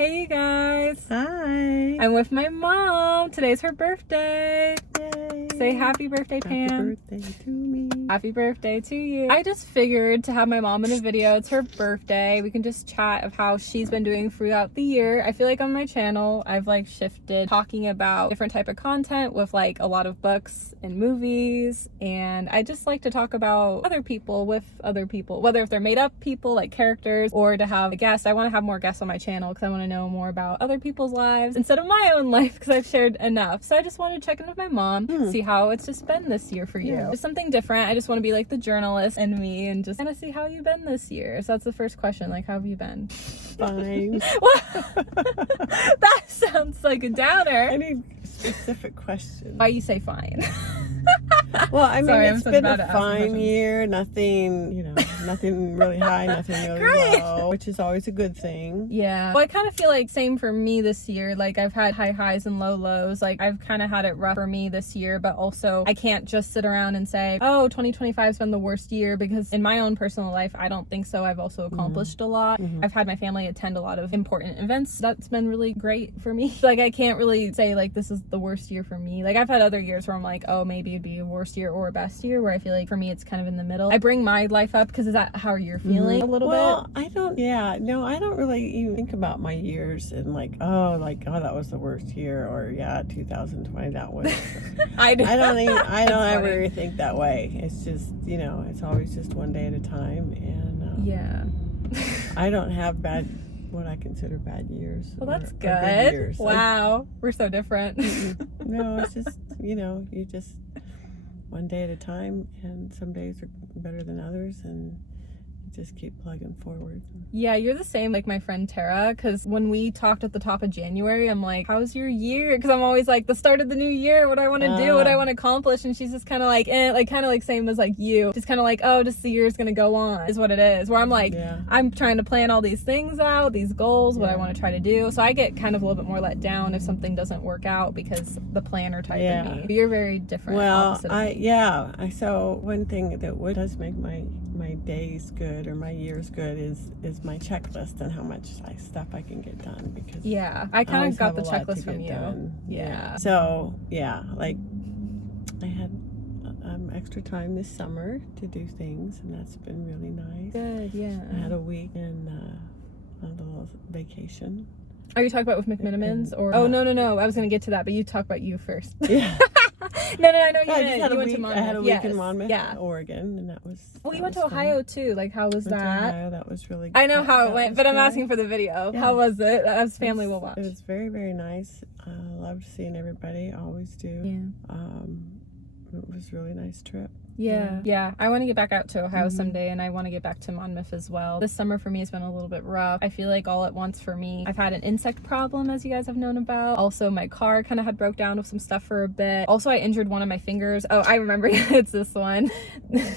Hey you guys. Hi. I'm with my mom. Today's her birthday. Yay. Say happy birthday, Pam. Happy birthday to me. Happy birthday to you. I just figured to have my mom in a video. It's her birthday. We can just chat of how she's been doing throughout the year. I feel like on my channel, I've like shifted talking about different type of content with like a lot of books and movies. And I just like to talk about other people with other people, whether if they're made up people like characters or to have a guest. I want to have more guests on my channel because I want to know more about other people's lives instead of my own life because I've shared enough. So I just wanted to check in with my mom, see how it's just been this year for you. Yeah. Just something different. I just want to be like the journalist in me and just kind of see how you've been this year. So that's the first question. Like, how have you been? Fine. That sounds like a downer. I need specific questions. Why you say fine? Well, I mean, Sorry, I'm it's such been bad a at asking fine questions. year. Nothing, nothing really high, nothing really Great. low, which is always a good thing. Yeah. Well, I kind of feel like same for me this year. Like I've had high highs and low lows. Like I've kind of had it rough for me this year, but also I can't just sit around and say, oh, 2025 has been the worst year, because in my own personal life, I don't think so. I've also accomplished a lot. I've had my family attend a lot of important events. That's been really great for me. Like I can't really say like this is the worst year for me. Like I've had other years where I'm like, oh, maybe it'd be a worst year or a best year, where I feel like for me it's kind of in the middle. I bring my life up because is that how you're feeling a little bit? Well, I don't really even think about my years and oh, that was the worst year, or 2020, that was. I I don't ever funny. think that way. It's just, it's always just one day at a time. And Yeah. I don't have what I consider bad years. Well, that's or good. years. Wow. We're so different. No, it's just, you just one day at a time, and some days are better than others, and you just keep plugging forward. Yeah, you're the same like my friend Tara, because when we talked at the top of January, I'm like, how's your year? Because I'm always like, the start of the new year, what do I want to do, what I want to accomplish, and she's just kind of like, kind of like same as like you, just kind of like, oh, just the year's gonna go on is what it is, where I'm like, I'm trying to plan all these things out, these goals, what I want to try to do, so I get kind of a little bit more let down if something doesn't work out because the planner type of me. You're very different. Well, opposite of me. So one thing that does make my days good or my years good is my checklist and how much stuff I can get done, because I kind of got the have a lot checklist to from get you. done. Yeah. So like I had extra time this summer to do things, and that's been really nice. Good. Yeah. I had a week in a little vacation. Are you talking about with McMinimans or? Oh no. I was gonna get to that, but you talk about you first. Yeah. No, I know you I did. just had You a went week. to Monmouth. I had a week in Monmouth, Yeah. Oregon, and that was. Oh, you that went to was fun. Ohio too. Like, how was Went to that? Ohio. That was really. I know how it that went, was but I'm good. asking for the video. Yeah. How was it? As family will watch. It was very, very nice. I loved seeing everybody. Always do. Yeah. It was a really nice trip. Yeah. I want to get back out to Ohio someday, and I want to get back to Monmouth as well. This summer for me has been a little bit rough. I feel like all at once for me, I've had an insect problem, as you guys have known about. Also, my car kind of had broke down with some stuff for a bit. Also, I injured one of my fingers. Oh, I remember. It's this one.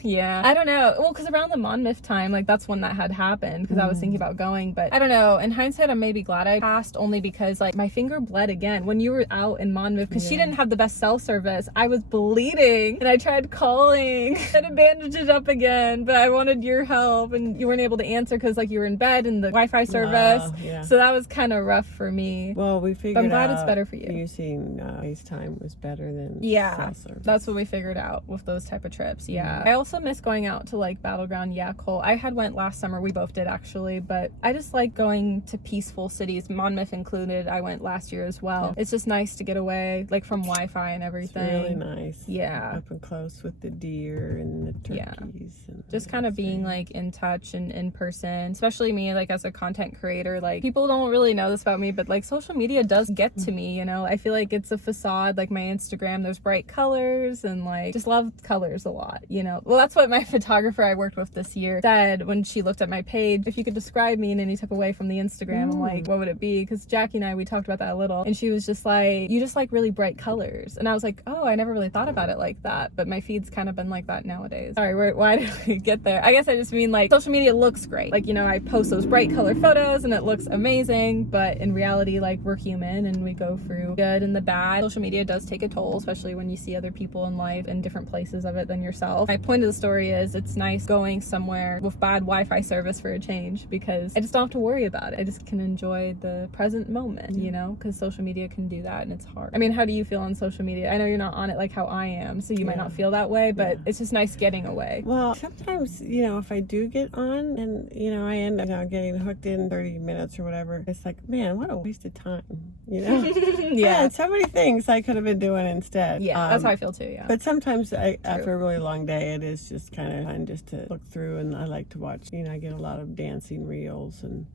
Yeah. I don't know. Well, because around the Monmouth time, like that's when that had happened, because I was thinking about going, but I don't know. In hindsight, I'm maybe glad I passed, only because like my finger bled again when you were out in Monmouth, because she didn't have the best cell service. I was bleeding, and I tried calling and to bandage it up again, but I wanted your help, and you weren't able to answer because like you were in bed and the Wi-Fi service. So that was kind of rough for me. Well, we figured I'm glad out it's better for you. Using FaceTime was better than cell service. That's what we figured out with those type of trips. I also miss going out to like Battleground Cole. I had went last summer. We both did actually, but I just like going to peaceful cities, Monmouth included. I went last year as well. It's just nice to get away like from Wi-Fi and everything. It's really nice. Yeah. Up and close with the deer and the turkeys. And just kind of being like in touch and in person, especially me like as a content creator. Like people don't really know this about me, but like social media does get to me, I feel like it's a facade. Like my Instagram, there's bright colors, and like just love colors a lot, well, that's what my photographer I worked with this year said when she looked at my page. If you could describe me in any type of way from the Instagram, I'm like, what would it be? Because Jackie and I, we talked about that a little, and she was just like, you just like really bright colors. And I was like, oh, I never really thought about it like that, but my feed's kind of of been like that nowadays. Sorry, why did we get there? I guess I just mean like social media looks great. Like, you know, I post those bright colored photos and it looks amazing, but in reality, like, we're human and we go through good and the bad. Social media does take a toll, especially when you see other people in life in different places of it than yourself. My point of the story is it's nice going somewhere with bad Wi-Fi service for a change, because I just don't have to worry about it. I just can enjoy the present moment, you know, because social media can do that and it's hard. I mean, how do you feel on social media? I know you're not on it like how I am, so you might not feel that way, but it's just nice getting away. Well, sometimes, you know, if I do get on and, you know, I end up, you know, getting hooked in 30 minutes or whatever, it's like, man, what a waste of time, you know? Yeah, so many things I could have been doing instead. Yeah, that's how I feel too, yeah. But sometimes after a really long day, it is just kind of fun just to look through, and I like to watch, you know, I get a lot of dancing reels and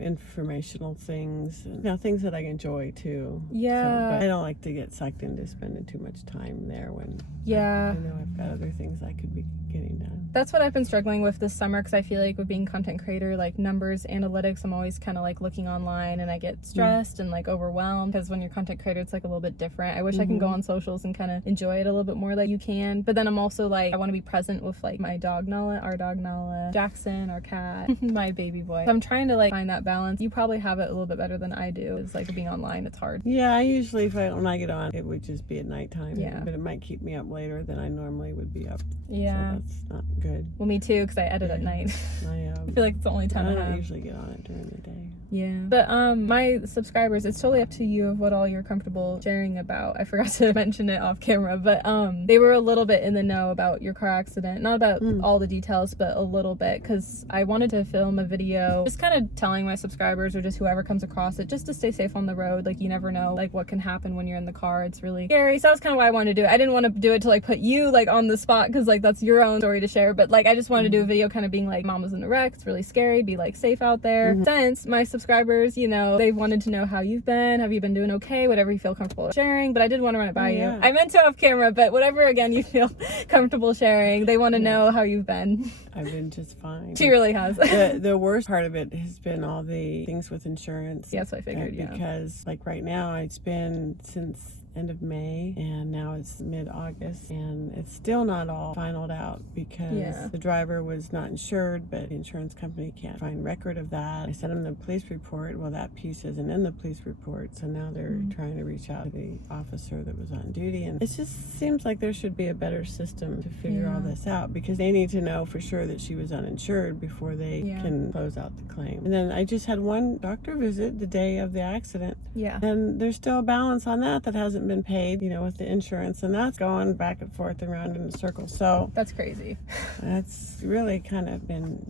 informational things, and, you know, things that I enjoy too. Yeah. So, but I don't like to get sucked into spending too much time there when I know I've got other things I could be getting done. That's what I've been struggling with this summer, because I feel like with being content creator, like numbers, analytics, I'm always kind of like looking online and I get stressed and like overwhelmed, because when you're content creator, it's like a little bit different. I wish I can go on socials and kind of enjoy it a little bit more like you can, but then I'm also like, I want to be present with like my dog Nala, our dog Nala, Jackson, our cat, my baby boy. So I'm trying to like find that balance. You probably have it a little bit better than I do. It's like being online, it's hard. Yeah, I usually, when I get on, it would just be at nighttime. Yeah. But it might keep me up later than I normally would be up. Yeah. So that's not good. Well, me too, because I edit at night. I feel like it's the only time I don't usually get on it during the day. Yeah. But my subscribers, it's totally up to you of what all you're comfortable sharing about. I forgot to mention it off camera, but they were a little bit in the know about your car accident. Not about all the details, but a little bit, because I wanted to film a video just kind of telling my subscribers, or just whoever comes across it, just to stay safe on the road. Like, you never know like what can happen when you're in the car. It's really scary. So that's kind of why I wanted to do it. I didn't want to do it to like put you like on the spot, because like that's your own story to share, but like I just wanted to do a video kind of being like, Mom was in a wreck, it's really scary, be like safe out there. Since my subscribers, you know, they wanted to know how you've been, have you been doing okay, whatever you feel comfortable sharing. But I did want to run it by you. I meant to off camera, but whatever, again, you feel comfortable sharing. They want to know how you've been. I've been just fine. She really has. The worst part of it has been all the things with insurance. Yes, I figured, because like right now, it's been since end of May, and now it's mid-August, and it's still not all finalized out, because the driver was not insured, but the insurance company can't find record of that. I sent them the police report. Well, that piece isn't in the police report, so now they're trying to reach out to the officer that was on duty, and it just seems like there should be a better system to figure all this out, because they need to know for sure that she was uninsured before they can close out the claim. And then I just had one doctor visit the day of the accident, and there's still a balance on that hasn't been paid, you know, with the insurance, and that's going back and forth around in a circle. So that's crazy. That's really kind of been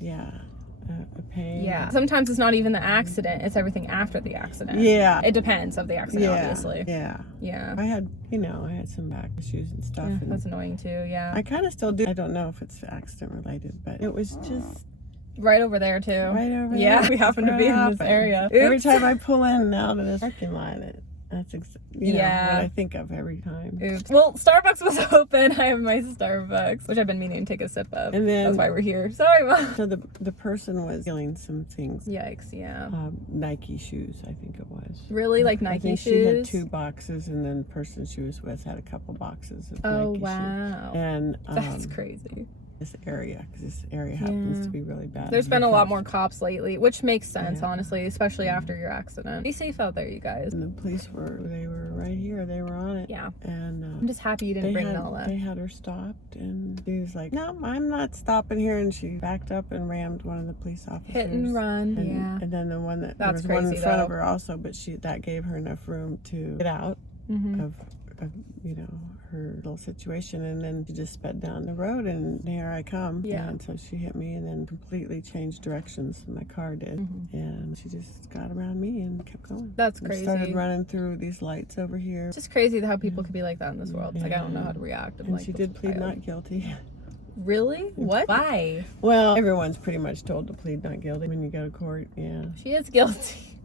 a pain. Yeah, sometimes it's not even the accident, it's everything after the accident. It depends of the accident, obviously. I had, you know, I had some back issues and stuff, and that's annoying too. I kind of still do. I don't know if it's accident related, but it was just right over there too. Right over there. We happen to be in this area. Every time I pull in and out of this parking lot, that's you know, what I think of every time. Well, Starbucks was open. I have my Starbucks, which I've been meaning to take a sip of. And then that's why we're here. Sorry, Mom. So the person was stealing some things. Yikes, Nike shoes, I think it was. Really? Like Nike shoes? She had 2 boxes, and then the person she was with had a couple boxes of Nike shoes. And that's crazy. This area, because this area happens to be really bad. There's been a lot more cops lately, which makes sense, honestly, especially after your accident. Be safe out there, you guys. And the police were right here. They were on it. And I'm just happy you didn't bring Nala. They had her stopped, and she was like, "No, I'm not stopping here." And she backed up and rammed one of the police officers. Hit and run. And then the one there was one in front of her also, but that gave her enough room to get out of you know, her little situation, and then she just sped down the road, and here I come. And so she hit me and then completely changed directions. My car did. And she just got around me and kept going. That's crazy. Started running through these lights over here. It's just crazy how people could be like that in this world. It's like, I don't know how to react. And she did plead not guilty. Really? What? Why? Well, everyone's pretty much told to plead not guilty when you go to court. She is guilty.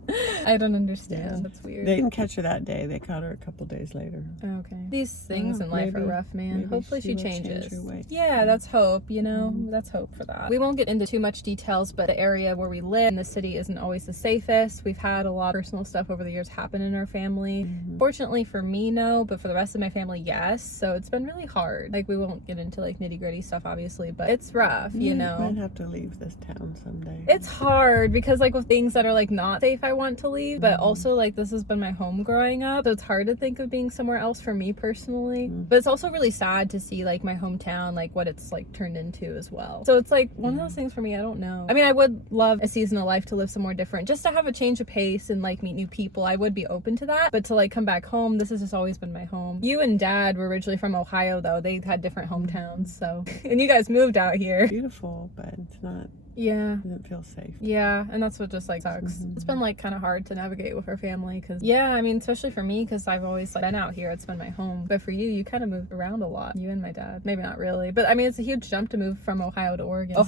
I don't understand. Yeah. That's weird. They didn't catch her that day. They caught her a couple days later. Okay. These things in life are rough, man. Hopefully she will changes. change her way. Yeah, that's hope, you know? That's hope for that. We won't get into too much details, but the area where we live in the city isn't always the safest. We've had a lot of personal stuff over the years happen in our family. Fortunately for me, no, but for the rest of my family, yes. So it's been really hard. Like, we won't get into like nitty gritty stuff, obviously, but it's rough, you know? Might have to leave this town someday. It's hard because like with things that are like not safe, I want to leave, but also like this has been my home growing up, so it's hard to think of being somewhere else for me personally. But it's also really sad to see like my hometown, like what it's like turned into as well. So it's like one of those things for me. I don't know. I mean, I would love a season of life to live somewhere different, just to have a change of pace and like meet new people. I would be open to that, but to like come back home, this has just always been my home. You and Dad were originally from Ohio though. They had different hometowns, so and you guys moved out here. Beautiful, but it's not. Yeah. Doesn't feel safe. Yeah, and that's what just like sucks. It's been like kind of hard to navigate with our family because yeah, I mean, especially for me because I've always like, been out here. It's been my home. But for you, you kind of moved around a lot. You and my dad. Maybe not really, but I mean, it's a huge jump to move from Ohio to Oregon.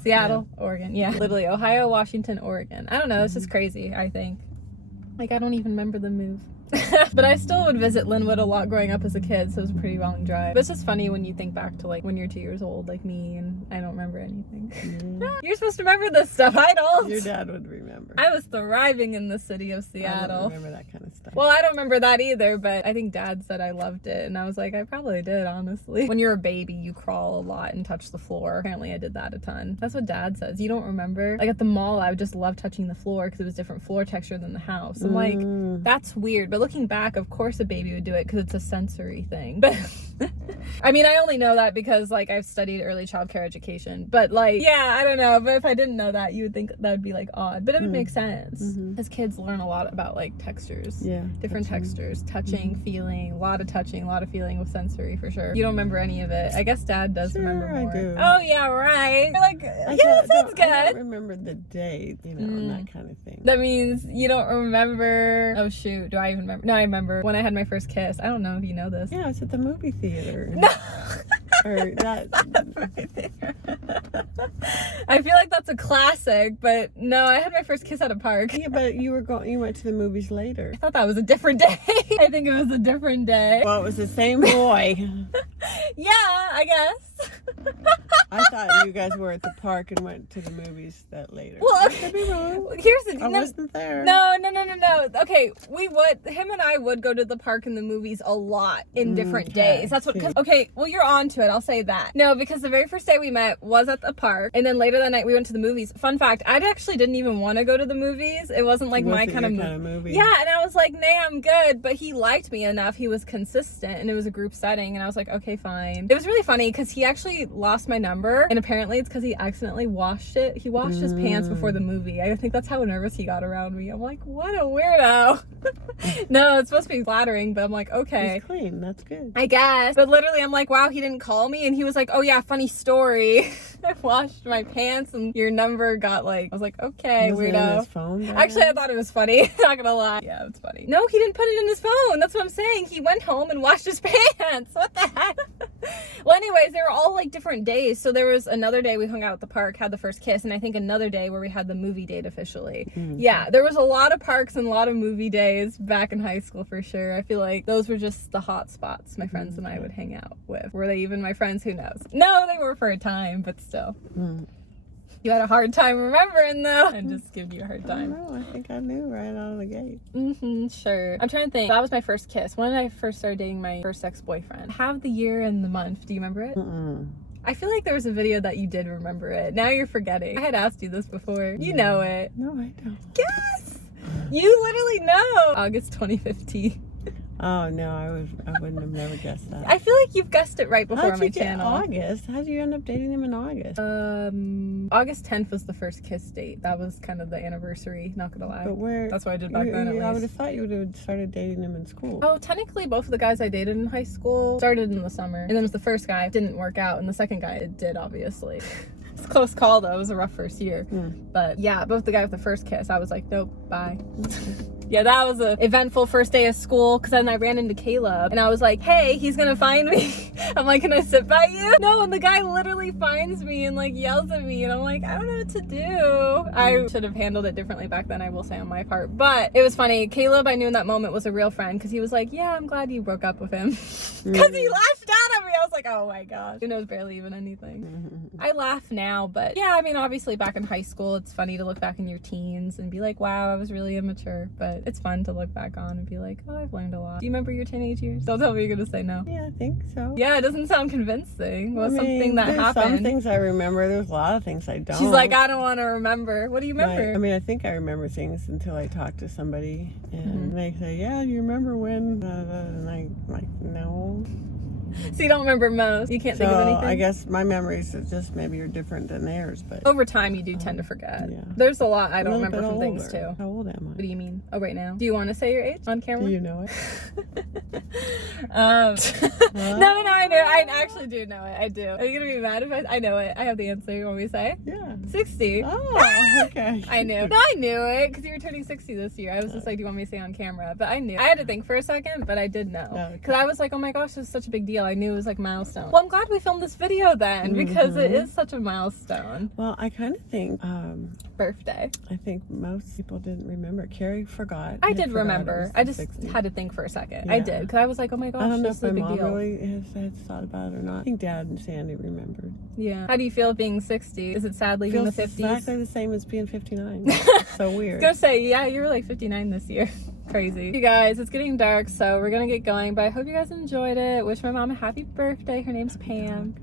Seattle, Oregon. Yeah, literally Ohio, Washington, Oregon. I don't know. It's just crazy. I think. Like I don't even remember the move. But I still would visit Linwood a lot growing up as a kid, so it was a pretty long drive. But it's just funny when you think back to like when you're 2 years old like me and I don't remember anything. You're supposed to remember this stuff. I don't. Your dad would remember. I was thriving in the city of Seattle. I don't remember that kind of stuff. Well, I don't remember that either, but I think Dad said I loved it, and I was like, I probably did, honestly. When you're a baby, you crawl a lot and touch the floor. Apparently I did that a ton. That's what Dad says. You don't remember? Like at the mall, I would just love touching the floor because it was different floor texture than the house. I'm like, that's weird. But looking back, of course a baby would do it because it's a sensory thing. But I mean, I only know that because like I've studied early child care education. But like, yeah, I don't know. But if I didn't know that, you would think that would be like odd. But it would make sense because kids learn a lot about like textures. Yeah. Different textures, touching, feeling, a lot of touching, a lot of feeling with sensory for sure. You don't remember any of it. I guess Dad does remember more. I do. Oh yeah, right. You're like, yeah, that sounds good. I don't remember the date, you know, and that kind of thing. That means you don't remember. Oh shoot, do I even remember? No, I remember when I had my first kiss. I don't know if you know this. Yeah, it's at the movie theater. No. Or that. Right there. I feel like that's a classic, but no, I had my first kiss at a park. Yeah, but you went to the movies later. I thought that was a different day. I think it was a different day. Well, it was the same boy. Yeah, I guess. I thought you guys were at the park and went to the movies that later. Well, I could be wrong. Here's the I wasn't there. No. Okay, him and I would go to the park and the movies a lot in different days. That's what, okay, well, you're on to it. I'll say that. No, because the very first day we met was at the park, and then later that night we went to the movies. Fun fact, I actually didn't even want to go to the movies. It wasn't like my kind of movie. Yeah, and I was like, nah, I'm good. But he liked me enough. He was consistent, and it was a group setting, and I was like, okay, fine. It was really funny because he actually lost my number, and apparently it's because he accidentally washed it. He washed his pants before the movie. I think that's how nervous he got around me. I'm like, what a weirdo. No, it's supposed to be flattering, but I'm like, okay. He's clean. That's good. I guess. But literally, I'm like, wow, he didn't call me, and he was like, oh yeah, funny story. I washed my pants, and your number got like, I was like, okay, was weirdo. It in his phone? Actually, I thought it was funny. Not gonna lie. Yeah, it's funny. No, he didn't put it in his phone. That's what I'm saying. He went home and washed his pants. What the heck? Well, anyways, they were all like different days. So there was another day we hung out at the park, had the first kiss, and I think another day where we had the movie date officially. Yeah, there was a lot of parks and a lot of movie days back in high school for sure. I feel like those were just the hot spots my friends and I would hang out with. Were they even my friends? Who knows? No, they were for a time, but still. You had a hard time remembering though. I just give you a hard time. No, I think I knew right out of the gate. Sure. I'm trying to think. That was my first kiss. When did I first start dating my first ex-boyfriend? Have the year and the month. Do you remember it? I feel like there was a video that you did remember it. Now you're forgetting. I had asked you this before. You know it. No, I don't. Yes! You literally know. August 2015. Oh no, I wouldn't have never guessed that. I feel like you've guessed it right before on my channel. August? How'd you end up dating him in August? August 10th was the first kiss date. That was kind of the anniversary, not gonna lie. But where? That's what I did back then, at least. I would have thought you would have started dating him in school. Oh, technically both of the guys I dated in high school started in the summer. And then it was the first guy didn't work out, and the second guy it did, obviously. It's a close call though. It was a rough first year. But yeah, both the guy with the first kiss, I was like, nope, bye. Yeah, that was a eventful first day of school, because then I ran into Caleb and I was like, hey, he's gonna find me. I'm like, can I sit by you? No, and the guy literally finds me and like yells at me, and I'm like, I don't know what to do. I should have handled it differently back then, I will say, on my part. But it was funny. Caleb, I knew in that moment, was a real friend, because he was like, yeah, I'm glad you broke up with him. Because he lashed out at me. I was like, oh my gosh. He knows barely even anything. I laugh now, but yeah, I mean, obviously back in high school, it's funny to look back in your teens and be like, wow, I was really immature. But it's fun to look back on and be like, oh, I've learned a lot. Do you remember your teenage years? Don't tell me you're gonna say no. Yeah, I think so. Yeah, it doesn't sound convincing. Well, something that there's happened. Some things I remember. There's a lot of things I don't. She's like, I don't want to remember. What do you remember? Right. I mean, I think I remember things until I talk to somebody and they say, yeah, you remember when? And I'm like, no. So you don't remember most. You can't think of anything? I guess my memories just maybe are different than theirs, but over time you do tend to forget. Yeah. There's a lot I don't remember from things too. How old am I? What do you mean? Oh, right now. Do you want to say your age on camera? Do you know it? No, I know. I actually do know it. I do. Are you gonna be mad if I know it? I have the answer. You want me to say? Yeah. 60. Oh, okay. I knew. No, I knew it because you were turning 60 this year. I was just like, do you want me to say on camera? But I knew. I had to think for a second, but I did know. Because I was like, oh my gosh, this is such a big deal. I knew it was like milestone. Well, I'm glad we filmed this video then, because it is such a milestone. Well, I kind of think birthday. I think most people didn't remember. Carrie forgot. I did remember. I just had to think for a second. Yeah. I did, because I was like, oh my gosh, I don't know this if is a my big mom deal. really has thought about it or not. I think Dad and Sandy remembered. Yeah. How do you feel being 60? Is it sad leaving the 50s? Exactly the same as being 59. So weird. I was gonna say, yeah, you're like 59 this year. Crazy. You guys, it's getting dark, so we're gonna get going, but I hope you guys enjoyed it. Wish my mom a happy birthday. Her name's Pam.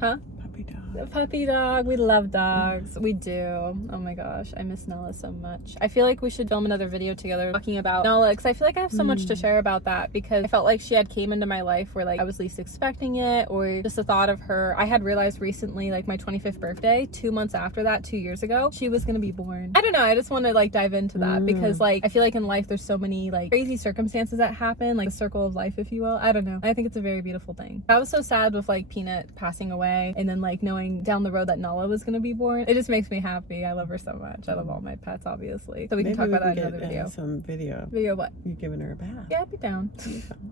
Huh? Puppy dog. A puppy dog. We love dogs. We do. Oh my gosh, I miss Nella so much. I feel like we should film another video together talking about Nella, because I feel like I have so much to share about that, because I felt like she had came into my life where like I was least expecting it, or just the thought of her. I had realized recently, like my 25th birthday, 2 months after that, 2 years ago, she was gonna be born. I don't know, I just want to like dive into that, because like I feel like in life there's so many like crazy circumstances that happen, like the circle of life, if you will. I don't know. I think it's a very beautiful thing. I was so sad with like Peanut passing away, and then like knowing down the road that Nala was gonna be born. It just makes me happy. I love her so much. I love all my pets, obviously. So we can talk about that in another video. Some video. Video what? You giving her a bath. Yeah, I'd be down.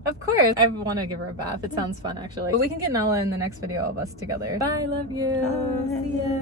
Of course. I want to give her a bath. It sounds fun, actually. But we can get Nala in the next video of us together. Bye, love you. Bye. See ya.